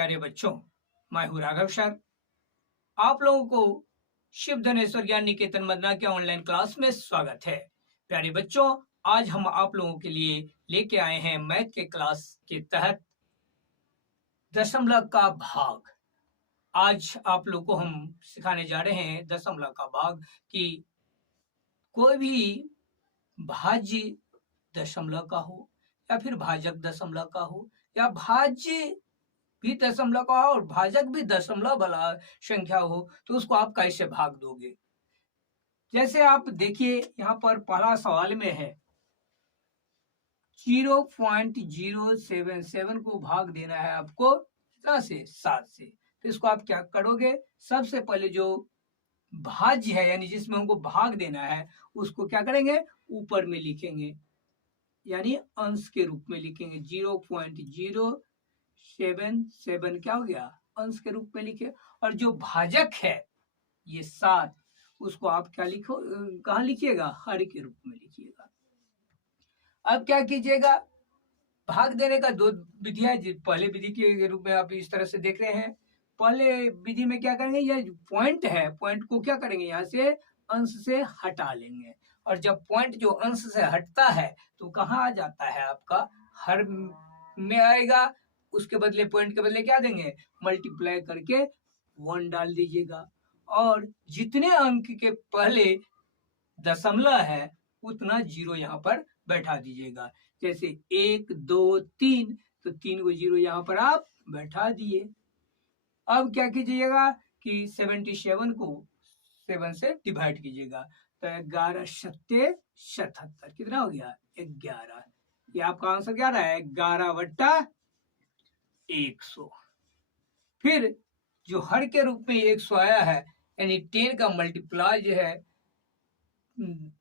प्यारे बच्चों, मैं हूँ राघव सर। आप लोगों को शिव धनेश्वर ज्ञान निकेतन मदना के ऑनलाइन क्लास में स्वागत है। प्यारे बच्चों, आज हम आप लोगों के लिए लेके आए हैं मैथ के क्लास के तहत दशमलव का भाग। आज आप लोग को हम सिखाने जा रहे हैं दशमलव का भाग कि कोई भी भाज्य दशमलव का हो या फिर भाजक दशमलव का हो या भाज्य भी दशमलव का हो और भाजक भी दशमलव वाला संख्या हो तो उसको आप कैसे भाग दोगे। जैसे आप देखिए यहाँ पर पहला सवाल में है 0.077 को भाग देना है आपको 10 से 7 से। तो इसको आप क्या करोगे, सबसे पहले जो भाज्य है यानी जिसमें हमको भाग देना है उसको क्या करेंगे, ऊपर में लिखेंगे यानी अंश के रूप में लिखेंगे। 0.077 क्या हो गया, अंश के रूप में लिखे। और जो भाजक है ये 7, उसको आप क्या लिखो, कहाँ लिखिएगा, हर के रूप में लिखिएगा। अब क्या कीजिएगा, भाग देने का दो विधि है। पहले विधि के रूप में आप इस तरह से देख रहे हैं। पहले विधि में क्या करेंगे, ये पॉइंट है, पॉइंट को क्या करेंगे, यहाँ से अंश से हटा लेंगे। और जब पॉइंट जो अंश से हटता है तो कहाँ आ जाता है, आपका हर में आएगा। उसके बदले पॉइंट के बदले क्या देंगे, मल्टीप्लाई करके 1 डाल दीजिएगा। और जितने अंक के पहले दशमलव है उतना 0 यहाँ पर बैठा दीजिएगा। जैसे 1 2 3, तो 3 को 0 यहाँ पर आप बैठा दिए। अब क्या कीजिएगा कि 77 को 7 से डिवाइड कीजिएगा। तो 11 सत्ते 77, कितना हो गया, 11। ये आपका आंसर क्या रहा है, 11/100। फिर जो हर के रूप में 100 आया है यानी 10 का मल्टीप्लाई जो है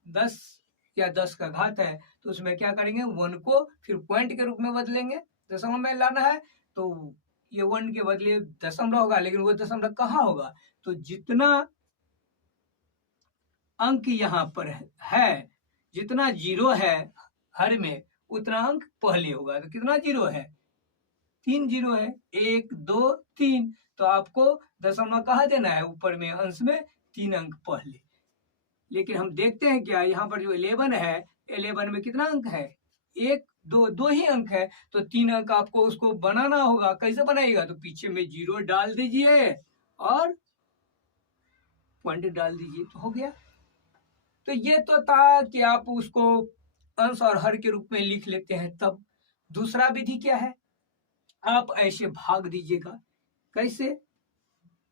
10 या 10 का घात है, तो उसमें क्या करेंगे, 1 को फिर पॉइंट के रूप में बदलेंगे, दशमलव में लाना है। तो ये 1 के बदले दशमलव होगा, लेकिन वो दशमलव कहाँ होगा, तो जितना अंक यहाँ पर है, जितना 0 है हर में उतना अंक पहले होगा। तो कितना 0 है, 3 0 है, 1 2 3। तो आपको दशमलव कहाँ देना है, ऊपर में अंश में 3 अंक पहले। लेकिन हम देखते हैं क्या, यहाँ पर जो 11 है, 11 में कितना अंक है, 1 2 ही अंक है। तो 3 अंक आपको उसको बनाना होगा। कैसे बनाइएगा, तो पीछे में 0 डाल दीजिए और पॉइंट डाल दीजिए, तो हो गया। तो ये तो था कि आप उसको अंश और हर के रूप में लिख लेते हैं। तब दूसरा विधि क्या है, आप ऐसे भाग दीजिएगा। कैसे,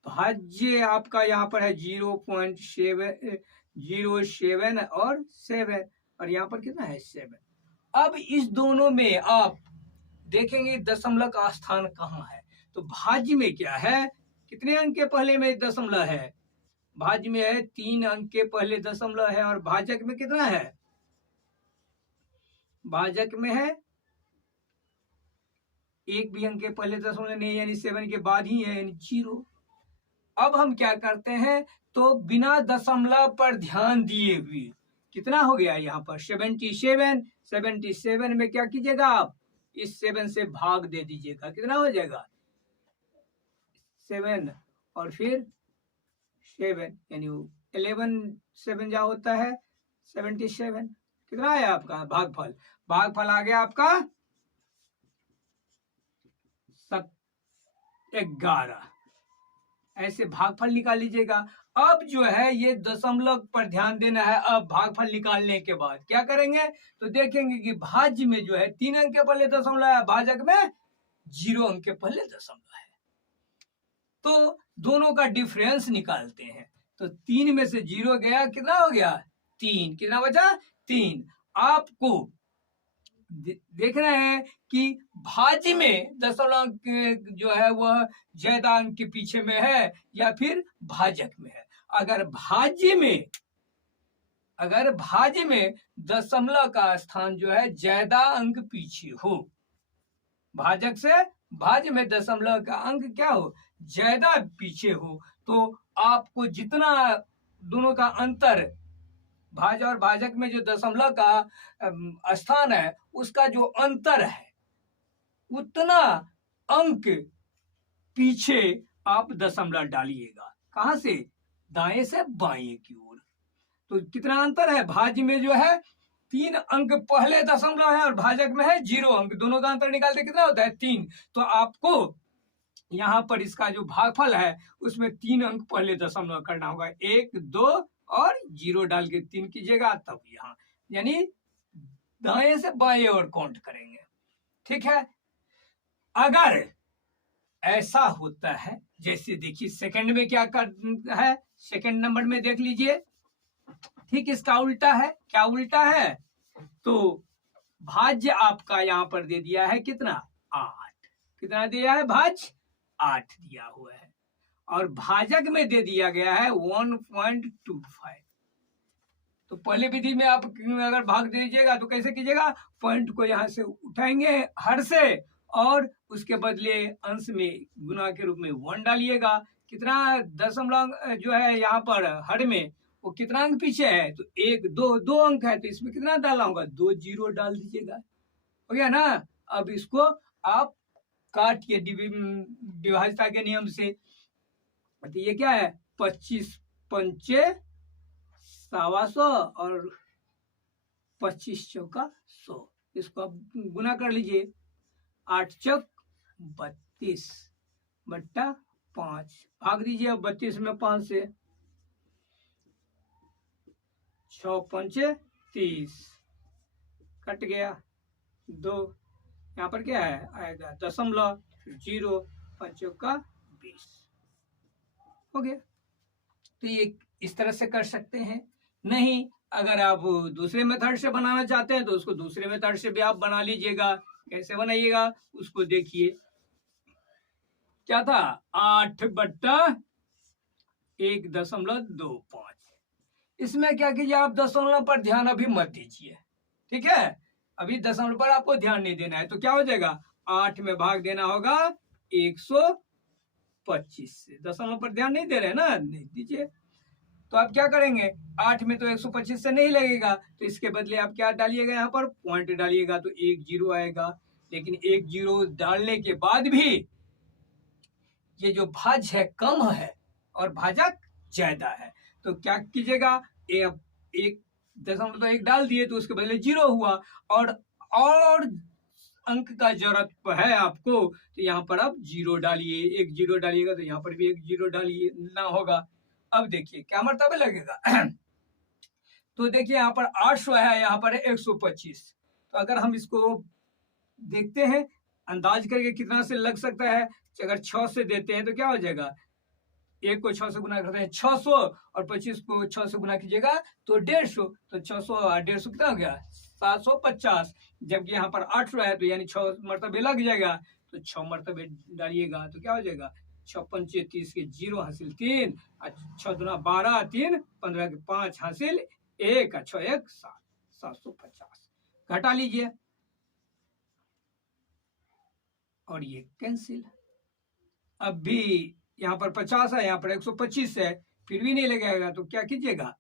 भाज्य आपका यहाँ पर है 0.07 और 7, और यहाँ पर कितना है 7। अब इस दोनों में आप देखेंगे दशमलव का स्थान कहाँ है। तो भाज्य में क्या है, कितने अंक के पहले में दशमलव है, भाज्य में है 3 अंक के पहले दशमलव है। और भाजक में कितना है, भाजक में है 1 भी अंक के पहले दशमलव नहीं, यानी 7 के बाद ही है, यानी 0। अब हम क्या करते हैं, तो बिना दशमलव पर ध्यान दिए हुए कितना हो गया यहाँ पर 77 में क्या कीजिएगा, आप इस 7 से भाग दे दीजिएगा। कितना हो जाएगा, 7 और फिर 7 यानी 11 7 जा होता है 77। कितना है आपका भागफल, भागफल आ गया आपका 11। ऐसे भागफल निकाल लीजिएगा। अब जो है ये दशमलव पर ध्यान देना है। अब भागफल निकालने के बाद क्या करेंगे, तो देखेंगे कि भाज्य में जो है 3 अंक के पहले दशमलव है, भाजक में 0 अंक के पहले दशमलव है। तो दोनों का डिफरेंस निकालते हैं। तो 3 में से 0 गया, कितना हो गया 3, कितना बचा 3। आपको देखना है कि भाज्य में दशमलव अंक जो है वह ज्यादा अंक के पीछे में है या फिर भाजक में है। अगर भाज्य में दशमलव का स्थान जो है ज्यादा अंक पीछे हो, भाजक से भाज्य में दशमलव का अंक क्या हो, ज्यादा पीछे हो, तो आपको जितना दोनों का अंतर, भाज्य और भाजक में जो दशमलव का स्थान है उसका जो अंतर है उतना अंक पीछे आप दशमलव डालिएगा। कहां से? दाएं से बाएं की ओर। तो कितना अंतर है? भाज्य में जो है 3 अंक पहले दशमलव है और भाजक में है 0 अंक। दोनों का अंतर निकालते कितना होता है? 3। तो आपको यहाँ पर इसका जो भागफल है उसमें 3 अंक पहले दशमलव करना होगा। 1, 2 और 0 डाल के 3 कीजिएगा, तब यहाँ यानी दाएं से बाएं और काउंट करेंगे। ठीक है। अगर ऐसा होता है, जैसे देखिए सेकंड में क्या कर है, सेकंड नंबर में देख लीजिए, ठीक इसका उल्टा है। क्या उल्टा है? तो भाज्य आपका यहाँ पर दे दिया है कितना? 8। कितना दिया है? भाज्य 8 दिया हुआ है और भाजक में दे दिया गया है 1.25। तो पहले विधि में आप अगर भाग दे दीजिएगा तो कैसे कीजिएगा? पॉइंट को यहाँ से उठाएंगे हर से और उसके बदले अंश में गुना के रूप में 1 डालिएगा। कितना दशमलव जो है यहाँ पर हर में वो कितना अंक पीछे है? तो 1, 2 अंक है, तो इसमें कितना डालना होगा? 2 0 डाल दीजिएगा। हो गया ना? अब इसको आप काटिए विभाज्यता के नियम से। तो ये क्या है? 25 पंचे 125 और 25 चौका 100। इसको आप गुना कर लीजिए। 8 चौक 32 बट्टा 5 भाग दीजिए। अब 32 में 5 से 6 पंचे 30 कट गया 2। यहाँ पर क्या है? आएगा दशमलव 0 5 का 20। हो गया। तो ये इस तरह से कर सकते हैं। नहीं, अगर आप दूसरे मेथड से बनाना चाहते हैं तो उसको दूसरे मेथड से भी आप बना लीजिएगा। कैसे बनाइएगा उसको देखिए। क्या था? 8 बट्टा 1.25। इसमें क्या कीजिए, आप दशमलव पर ध्यान अभी मत दीजिए। ठीक है, अभी दशमलव पर आपको ध्यान नहीं देना है। तो क्या हो जाएगा? 8 में भाग देना होगा 125 से। दशमलव पर ध्यान नहीं दे रहे हैं ना, नहीं दीजिए। तो आप क्या करेंगे? 8 में तो 125 से नहीं लगेगा, तो इसके बदले आप क्या डालिएगा? यहाँ पर पॉइंट डालिएगा तो 1 0 आएगा। लेकिन 1 0 डालने के बाद भी ये जो भाज्य है कम है और भाजक ज्यादा है। तो क्या कीजिएगा? 1.1 डाल दिए तो उसके बदले 0 हुआ और अंक का जरूरत है आपको, तो यहाँ पर आप 0 डालिए। 1 0 डालिएगा तो यहाँ पर भी 1 0 डालिए ना होगा। अब देखिए क्या मर्तबा लगेगा। तो देखिए यहाँ पर 800 है, यहाँ पर है 125। तो अगर हम इसको देखते हैं अंदाज करके कितना से लग सकता है। अगर 6 से देते हैं तो क्या हो जाएगा? 1 को 6 से गुना करते हैं 600 और 25 को 6 से गुना कीजिएगा तो 150। तो 600 और 150 कितना हो गया? 750। जबकि यहाँ पर 800 है तो यानी 6 मरतबे लग जाएगा। तो 6 मरतबे डालिएगा तो क्या हो जाएगा? 6 पंचे 30 के 0 हासिल 3, 6 दूना 12, 3 15 के 5 हासिल 1, 6 1 7, 750 घटा लीजिए और ये कैंसिल। अब भी यहाँ पर 50 है, यहाँ पर 125 है, फिर भी नहीं लगेगा। तो क्या कीजिएगा?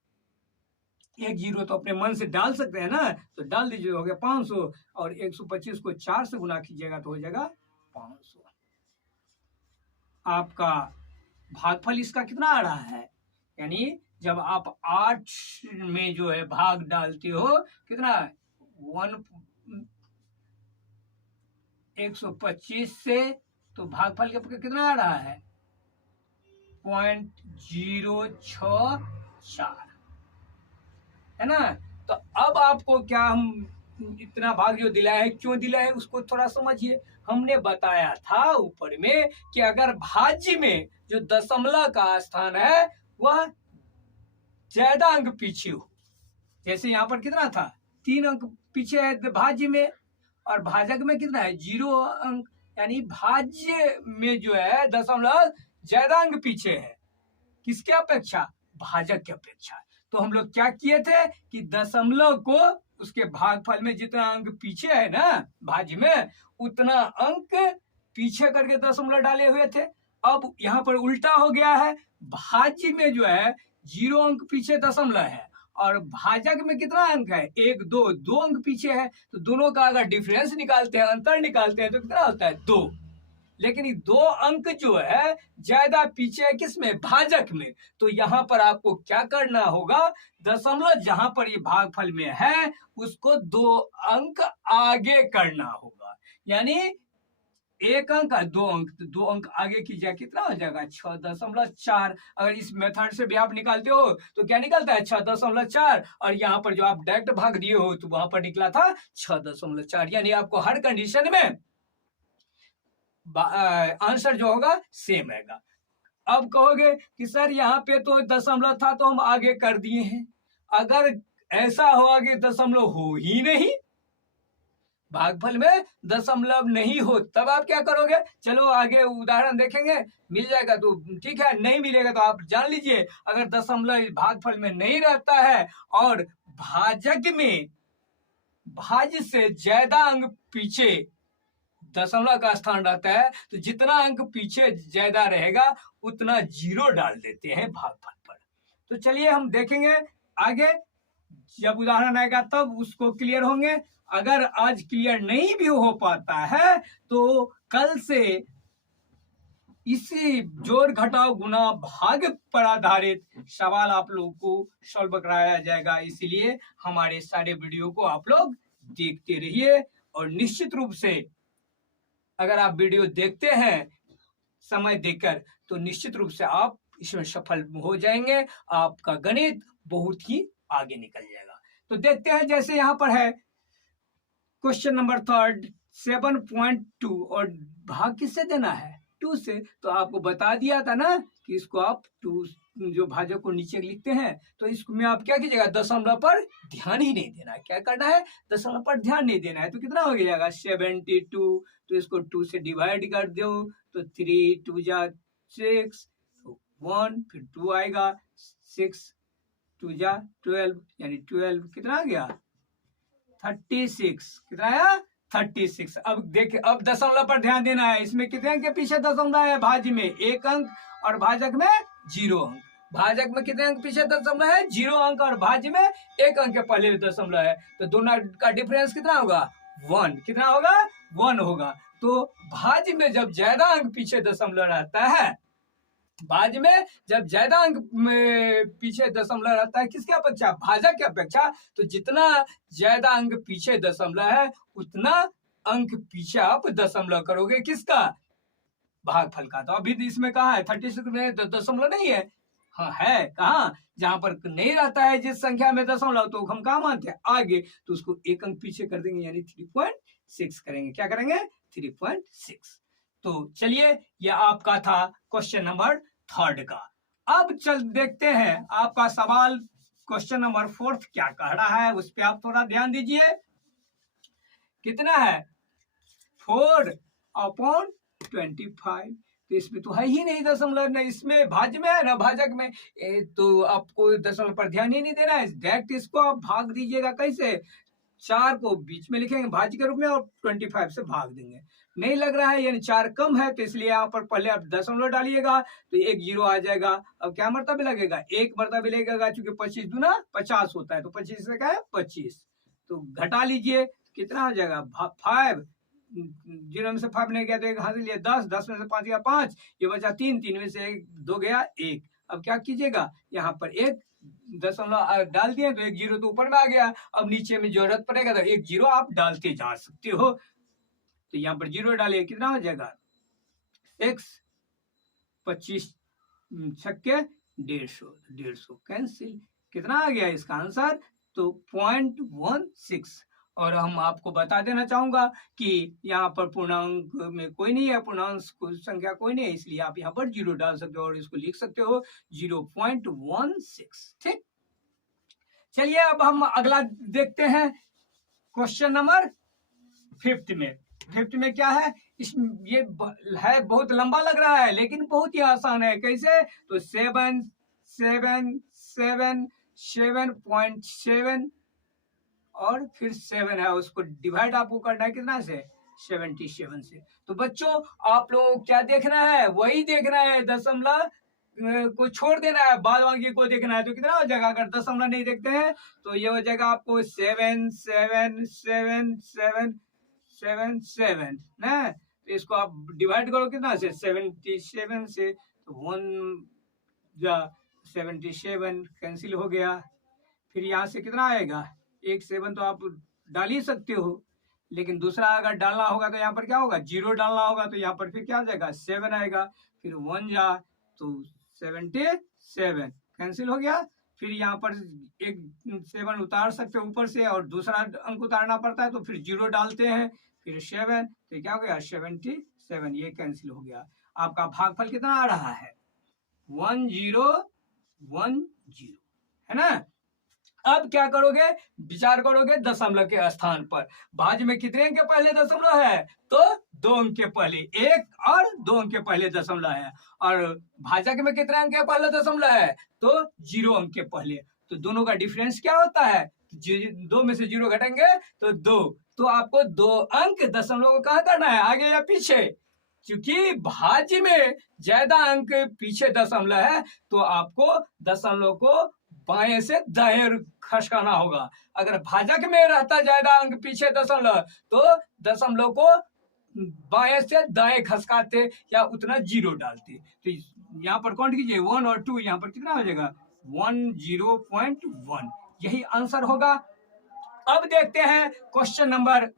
1 0 तो अपने मन से डाल सकते हैं ना, तो डाल दीजिए। हो गया 500 और 125 को 4 से गुना कीजिएगा तो हो जाएगा 500। आपका भागफल इसका कितना आ रहा है? यानी जब आप 8 में जो है भाग डालते हो कितना? 125 से, तो भागफल कितना आ रहा है? 0.064 है ना। तो अब आपको क्या हम इतना भाग जो दिलाया है, क्यों दिलाया है उसको थोड़ा समझिए। हमने बताया था ऊपर में कि अगर भाज्य में जो दशमलव का स्थान है वह ज्यादा अंक पीछे हो, जैसे यहाँ पर कितना था? 3 अंक पीछे है भाज्य में और भाजक में कितना है? 0 अंक। यानी भाज्य में जो है दशमलव ज्यादा अंक पीछे है। किसके अपेक्षा? भाजक के अपेक्षा। तो हम लोग क्या किए थे कि दशमलव को उसके भागफल में जितना अंक पीछे है ना भाज्य में, उतना अंक पीछे करके दशमलव डाले हुए थे। अब यहाँ पर उल्टा हो गया है। भाज्य में जो है 0 अंक पीछे दशमलव है और भाजक में कितना अंक है? 1 2 अंक पीछे है। तो दोनों का अगर डिफरेंस निकालते हैं, अंतर निकालते हैं तो कितना होता है? 2। लेकिन ये 2 अंक जो है ज्यादा पीछे है किसमें, भाजक में। तो यहाँ पर आपको क्या करना होगा, दशमलव जहां पर ये भागफल में है उसको 2 अंक आगे करना होगा, यानी 1 अंक और 2 अंक, तो 2 अंक आगे कीजिए, कितना हो जाएगा 6.4। अगर इस मेथड से भी आप निकालते हो तो क्या निकलता है 6.4, और यहाँ पर जो आप डायरेक्ट भाग दिए हो तो वहां पर निकला था 6.4, यानी आपको हर कंडीशन में आंसर जो होगा सेम आएगा। अब कहोगे कि सर यहाँ पे तो दशमलव था तो हम आगे कर दिए हैं, अगर ऐसा हुआ कि दशमलव हो ही नहीं, भागफल में दशमलव नहीं हो, तब आप क्या करोगे, चलो आगे उदाहरण देखेंगे, मिल जाएगा तो ठीक है, नहीं मिलेगा तो आप जान लीजिए अगर दशमलव भागफल में नहीं रहता है और भाजक में भाज्य से ज्यादा अंक पीछे दशमलव का स्थान रहता है, तो जितना अंक पीछे ज्यादा रहेगा उतना 0 डाल देते हैं भागफल पर। तो चलिए हम देखेंगे आगे, जब उदाहरण आएगा तब उसको क्लियर होंगे। अगर आज क्लियर नहीं भी हो पाता है तो कल से इसी जोड़ घटाव गुना भाग पर आधारित सवाल आप लोगों को सॉल्व कराया जाएगा, इसीलिए हमारे सारे वीडियो को आप लोग देखते रहिए। और निश्चित रूप से अगर आप वीडियो देखते हैं समय देकर तो निश्चित रूप से आप इसमें सफल हो जाएंगे, आपका गणित बहुत ही आगे निकल जाएगा। तो देखते हैं, जैसे यहाँ पर है क्वेश्चन नंबर 3 7.2 और भाग किससे देना है 2 से, तो आपको बता दिया था ना कि इसको आप 2 जो भाजक को नीचे लिखते हैं तो इसमें आप क्या कीजिएगा, दशमलव पर ध्यान ही नहीं देना है। क्या करना है, दशमलव पर ध्यान नहीं देना है। तो कितना हो जाएगा 72, तो इसको 2 से डिवाइड कर दो तो 3 2 जा 6, 1 फिर 2 आएगा, 6 2 जा 12, यानी 12 कितना आ गया 36, कितना आया 36। अब देखिए, अब दशमलव पर ध्यान देना है, इसमें कितने अंक के पीछे दशमलव है, भाज्य में 1 अंक और भाजक में 0 अंक। भाजक में कितने अंक पीछे दशमलव है, 0 अंक, और भाज्य में 1 अंक के पहले दशमलव है, तो दोनों का डिफरेंस कितना होगा 1, कितना होगा 1 होगा। तो भाज्य में जब ज्यादा अंक पीछे दशमलव रहता है, भाज्य में जब ज्यादा अंक पीछे दशमलव रहता है किसके अपेक्षा, भाजक की अपेक्षा, तो जितना ज्यादा अंक पीछे दशमलव है उतना अंक पीछे आप दशमलव करोगे किसका, भागफल का। तो अभी इसमें कहा है 36 में दशमलव नहीं है, हाँ है, कहा जहां पर नहीं रहता है जिस संख्या में दशमलव तो हम कहा मानते हैं आगे, तो उसको 1 अंक पीछे कर देंगे, यानी 3.6 करेंगे। क्या करेंगे 3.6। तो चलिए, यह आपका था क्वेश्चन नंबर 3 का। अब चल देखते हैं आपका सवाल क्वेश्चन नंबर 4 क्या कह रहा है, उस पर आप थोड़ा ध्यान दीजिए। कितना है 4/25, तो इसमें तो है ही नहीं दशमलव, न इसमें भाज्य में है ना भाजक में, तो आपको दशमलव पर ध्यान ही नहीं देना है, डायरेक्ट इसको आप भाग दीजिएगा। कैसे, 4 को बीच में लिखेंगे भाज्य के रूप में और 25 से भाग देंगे। नहीं लग रहा है, यानी 4 कम है, तो इसलिए यहाँ पर पहले आप दशमलव डालिएगा तो 1 0 आ जाएगा। अब क्या मर्तबा लगेगा, 1 मर्तबा लगेगा, चूंकि 25 दूना 50 होता है, तो 25 से क्या है 25, तो घटा लीजिए कितना हो जाएगा 5, 0 में से 5 नहीं गया तो 1 हाथ लिया 10, 10 में से 5 गया 5, ये बचा 3, 3 में से 2 गया 1। अब क्या कीजिएगा, यहाँ पर 1 दशमलव डाल दिए तो 1 0 तो ऊपर में आ गया, अब नीचे में जरूरत पड़ेगा तो 1 0 आप डालते जा सकते हो। तो यहाँ पर 0 डालिए, कितना हो जाएगा 6, 25 छक्के 150 कैंसिल, कितना आ गया इसका आंसर, तो 0.16। और हम आपको बता देना चाहूंगा कि यहाँ पर पूर्णांक में कोई नहीं है, पूर्णांक संख्या कोई नहीं है, इसलिए आप यहाँ पर 0 डाल सकते हो और इसको लिख सकते हो 0.16। ठीक, चलिए अब हम अगला देखते हैं क्वेश्चन नंबर 5 में। 5 में क्या है, ये है बहुत लंबा लग रहा है लेकिन बहुत ही आसान है। कैसे, तो 7.7 और फिर 7 है, उसको डिवाइड आपको करना है कितना से 77 से। तो बच्चों आप लोग क्या देखना है, वही देखना है, दशमलव को छोड़ देना है, बाद बाकी को देखना है। तो कितना हो जाएगा, अगर दशमलव नहीं देखते हैं तो ये हो जाएगा आपको 7 7 7 7 7 7 ना, तो इसको आप डिवाइड करो कितना से 77 से, तो 1 जा 77 कैंसिल हो गया। फिर यहाँ से कितना आएगा, 1 7 तो आप डाल ही सकते हो, लेकिन दूसरा अगर डालना होगा तो यहाँ पर क्या होगा, 0 डालना होगा, तो यहाँ पर फिर क्या आ जाएगा 7 आएगा। फिर 1 जा तो 77 कैंसिल हो गया। फिर यहाँ पर एक 7 उतार सकते हो ऊपर से और दूसरा अंक उतारना पड़ता है, तो फिर 0 डालते हैं, फिर 7, तो क्या हो गया 77, ये कैंसिल हो गया। आपका भागफल कितना आ रहा है 1010, है ना। अब क्या करोगे, विचार करोगे दशमलव के स्थान पर। भाज्य में कितने अंक के पहले दशमलव है, तो 2 अंक के पहले, 1 और 2 अंक के पहले दशमलव है। और भाजक में कितने अंक के पहले दशमलव है, तो 0 अंक के पहले। तो दोनों का डिफरेंस क्या होता है, 2 में से 0 घटेंगे तो 2। तो आपको 2 अंक दशमलव को कहाँ करना है, आगे या पीछे। क्योंकि भाज्य में ज्यादा अंक पीछे दशमलव है, तो आपको दशमलव को बाएं से दाएं खसकाना होगा। अगर भाजक में रहता ज्यादा अंक पीछे दशमलव, तो दशमलव को बाएं से दाएं खसकाते या उतना 0 डालते। तो यहाँ पर काउंट कीजिए 1 और 2, यहाँ पर कितना हो जाएगा 10.1, यही आंसर होगा। अब देखते हैं क्वेश्चन नंबर,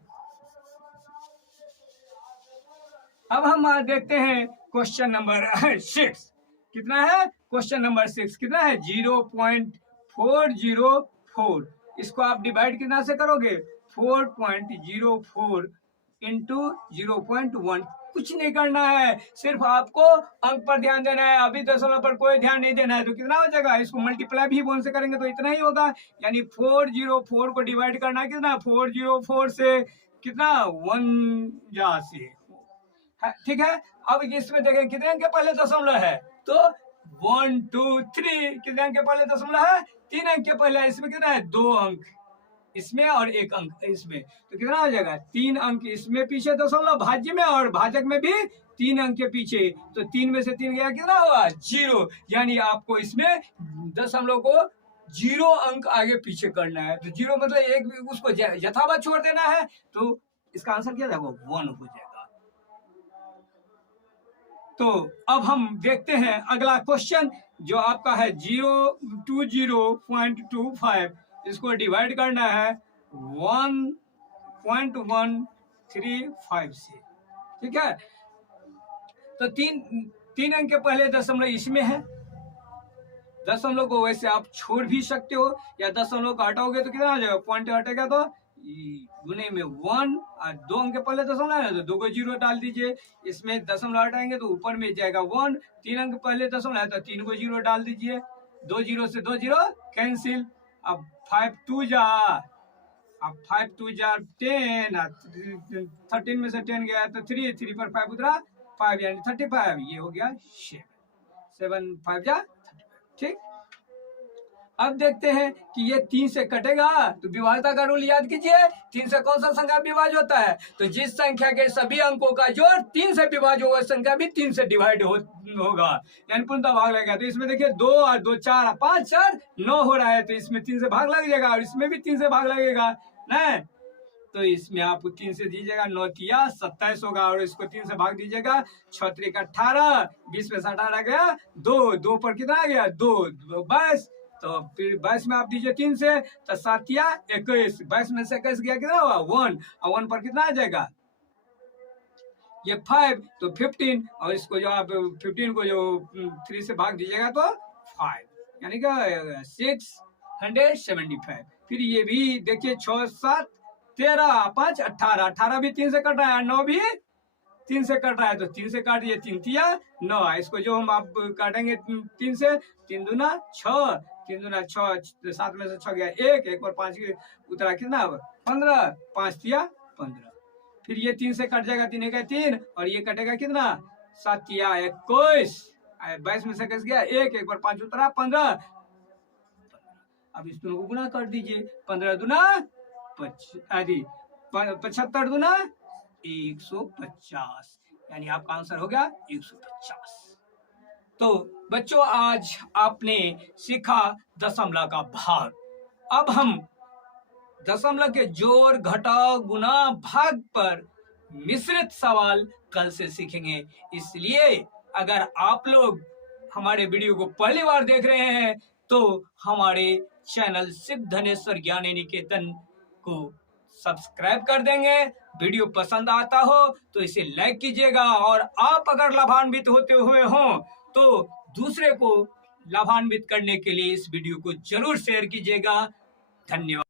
अब हम देखते हैं क्वेश्चन नंबर 6 कितना है। क्वेश्चन नंबर 6 कितना है 0.404। इसको आप डिवाइड कितना से करोगे 4.04 इंटू 0.1। कुछ नहीं करना है, सिर्फ आपको अंक पर ध्यान देना है, अभी दशमलव पर कोई ध्यान नहीं देना है। तो कितना हो जाएगा, इसको मल्टीप्लाई भी बोल से करेंगे तो इतना ही होगा, यानी 404 को डिवाइड करना है कितना 404 से, कितना 1 जा से, ठीक है। अब इसमें देखें कितने अंक के पहले दशमलव है, तो 1 2 3 कितने अंक के पहले दशमलव है, 3 अंक के पहले। इसमें कितना है 2 अंक इसमें और 1 अंक इसमें, तो कितना हो जाएगा 3 अंक इसमें पीछे दशमलव भाज्य में, और भाजक में भी 3 अंक के पीछे। तो 3 में से 3 गया कितना होगा 0, यानी आपको इसमें दशमलव को 0 अंक आगे पीछे करना है। तो 0 मतलब 1 उसको यथावत छोड़ देना है, तो इसका आंसर क्या जाएगा 1 हो जाएगा। तो अब हम देखते हैं अगला क्वेश्चन जो आपका है 020.25, इसको डिवाइड करना है 1.135 से, ठीक है। तो तीन अंक के पहले दशमलव इसमें है, दशमलव को वैसे आप छोड़ भी सकते हो, या दशमलव को हटाओगे तो कितना आ जाएगा, पॉइंट हटेगा तो गुने में 1, और 2 अंक के पहले दशमलव है तो 2 को 0 डाल दीजिए। इसमें दशमलव हटाएंगे तो ऊपर में जाएगा 1, 3 अंक पहले दशमलव है तो 3 को 0 डाल दीजिए, 2 0 से 2 0 कैंसिल। अब 5 2 जा, अब 5 2 जा 10, 13 में से 10 गया तो 3 पर 5 उतरा 5, यानी 35, ये हो गया 7 5 जा, ठीक। अब देखते हैं कि ये 3 से कटेगा, तो विभाज्यता का रूल याद कीजिए। 3 से कौन सा संख्या विभाज्य होता है, तो जिस संख्या के सभी अंकों का जोड़ 3 से विभाज्य होगा, संख्या भी 3 से डिवाइड होगा, यानी पूर्णतः भाग लगेगा। तो इसमें देखिए 2 और 2 4, 5 4 9 हो रहा है, तो इसमें 3 से भाग लग जाएगा, और इसमें भी 3 से भाग लगेगा ना। तो इसमें आपको 3 से दीजिएगा 9 तिया 27 होगा, और इसको 3 से भाग दीजिएगा 6 3 18, 20 में से 18 गया 2 पर कितना आ गया 2 22, तो फिर 22 में आप दीजिए 3 से, तो 7 तिया 21, 22 में से 21 गया कितना हुआ 1, और 1 पर कितना आ जाएगा ये 5, तो 15, और इसको जो आप 15 को जो 3 से भाग दीजिएगा तो 5, यानी कि 675। फिर ये भी देखिए 6 7 13 5 18, 18 भी 3 से कट रहा है, 9 भी 3 से कट रहा है, तो 3 से काट दिए 3 तिया 9, इसको जो हम आप काटेंगे 3 से, 3 दूना 6, 3 दूना 6, 7 में से 6 गया 1 और 5 उतरा कितना 15, 5 तिया 15। फिर ये 3 से कट जाएगा, 3 का 3, और ये कटेगा कितना 7 तिया 21, 22 में से कट गया 1 और 5 उतरा 15। अब इस दोनों को गुना कर दीजिए, 15 दूना 75 दूना 150, यानी आपका आंसर हो गया 150। तो बच्चों आज आपने सीखा दशमलव का भाग। अब हम दशमलव के जोड़ घटाव गुना भाग पर मिश्रित सवाल कल से सीखेंगे। इसलिए अगर आप लोग हमारे वीडियो को पहली बार देख रहे हैं तो हमारे चैनल सिद्ध धनेश्वर ज्ञानी निकेतन को सब्सक्राइब कर देंगे। वीडियो पसंद आता हो तो इसे लाइक कीजिएगा, और आप अगर लाभान्वित होते हुए हों तो दूसरे को लाभान्वित करने के लिए इस वीडियो को जरूर शेयर कीजिएगा। धन्यवाद।